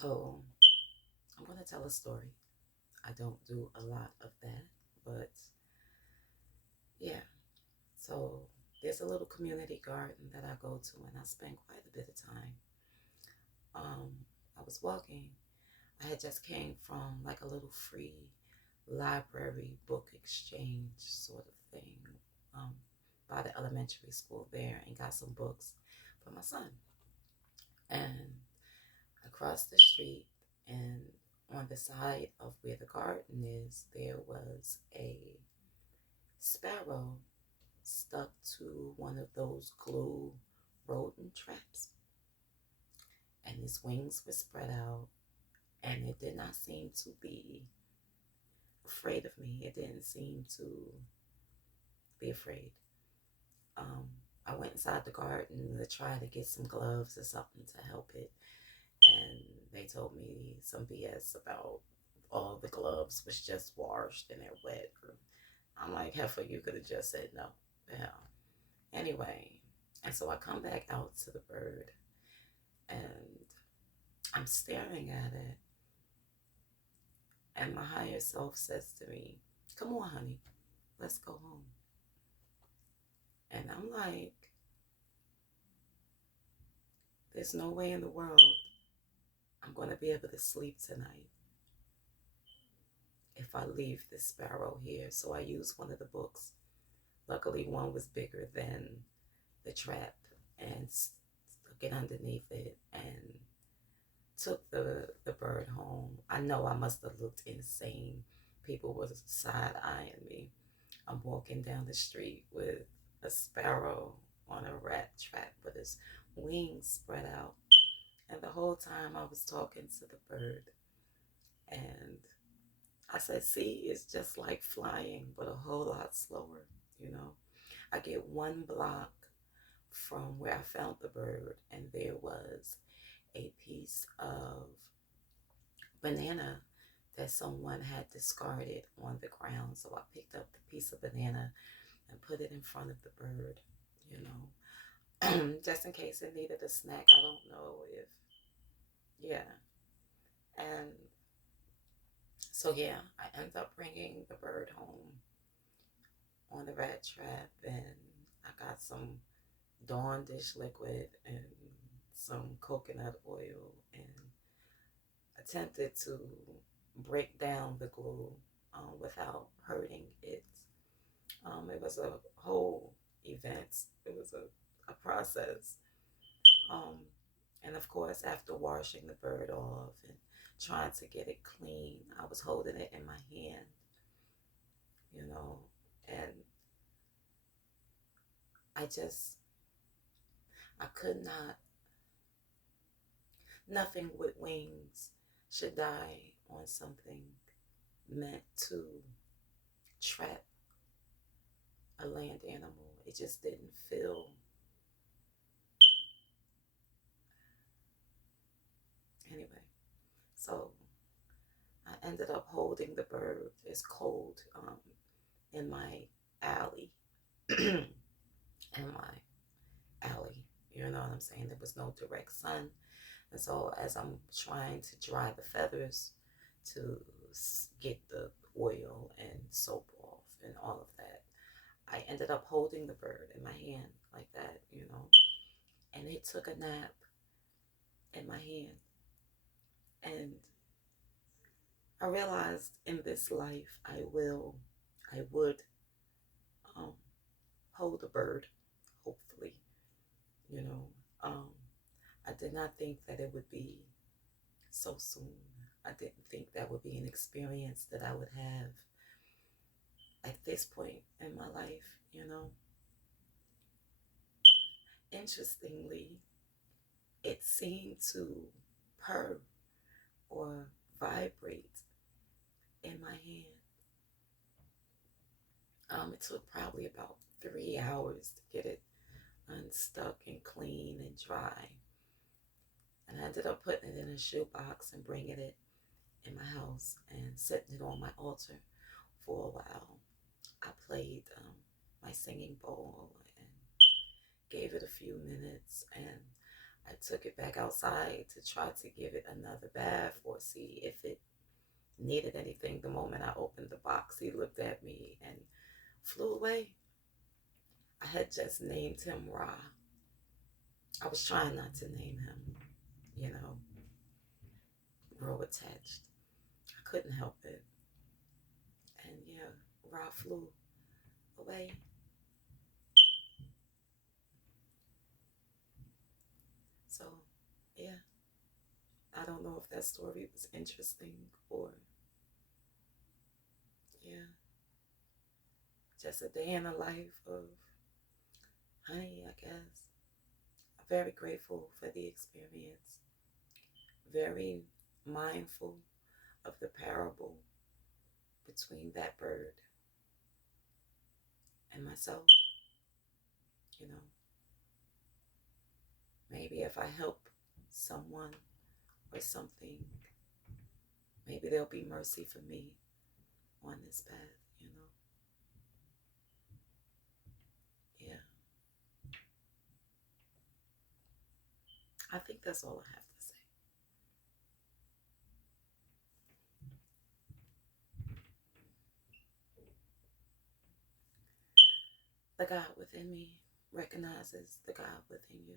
So I'm going to tell a story. I don't do a lot of that, but yeah. So there's a little community garden that I go to, and I spend quite a bit of time. Um, I was walking. I had just came from like a little free library book exchange sort of thing um, by the elementary school there, and got some books for my son. And across the street and on the side of where the garden is, there was a sparrow stuck to one of those glue rodent traps, and his wings were spread out, and it did not seem to be afraid of me. It didn't seem to be afraid. Um, I went inside the garden to try to get some gloves or something to help it, and they told me some BS about all the gloves was just washed and they're wet. I'm like, heifer, you could have just said no. Yeah. Anyway, and so I come back out to the bird and I'm staring at it, and my higher self says to me, "Come on, honey, let's go home." And I'm like, there's no way in the world I'm going to be able to sleep tonight if I leave this sparrow here. So I used one of the books. Luckily, one was bigger than the trap, and stuck it underneath it and took the bird home. I know I must have looked insane. People were side eyeing me. I'm walking down the street with a sparrow on a rat trap with his wings spread out. And the whole time I was talking to the bird. And I said, see, it's just like flying, but a whole lot slower, you know. I get one block from where I found the bird, and there was a piece of banana that someone had discarded on the ground. So I picked up the piece of banana and put it in front of the bird, you know, just in case it needed a snack. I don't know if, yeah. And so, yeah, I ended up bringing the bird home on the rat trap, and I got some Dawn dish liquid and some coconut oil and attempted to break down the glue without hurting it. It was a whole event. It was a process. Um, and of course, after washing the bird off and trying to get it clean, I was holding it in my hand, you know, and I just, I could not, nothing with wings should die on something meant to trap a land animal. It just didn't feel. Anyway, so I ended up holding the bird. It's cold in my alley. In my alley, you know what I'm saying? There was no direct sun. And so as I'm trying to dry the feathers to get the oil and soap off and all of that, I ended up holding the bird in my hand like that, you know. And it took a nap in my hand. And I realized in this life I would um, hold a bird, hopefully, you know. Um, I did not think that it would be so soon. I didn't think that would be an experience that I would have at this point in my life, you know. Interestingly, it seemed to purr or vibrate in my hand. It took probably about 3 hours to get it unstuck and clean and dry. And I ended up putting it in a shoebox and bringing it in my house and setting it on my altar for a while. I played my singing bowl and gave it a few minutes, and I took it back outside to try to give it another bath or see if it needed anything. The moment I opened the box, he looked at me and flew away. I had just named him Ra. I was trying not to name him, you know, real attached. I couldn't help it. And yeah, Ra flew away. So, yeah, I don't know if that story was interesting or, yeah, just a day in the life of Honey, I guess. I'm very grateful for the experience, very mindful of the parable between that bird and myself. You know, maybe if I help someone or something, maybe there'll be mercy for me on this path, you know? Yeah. I think that's all I have to say. The God within me recognizes the God within you.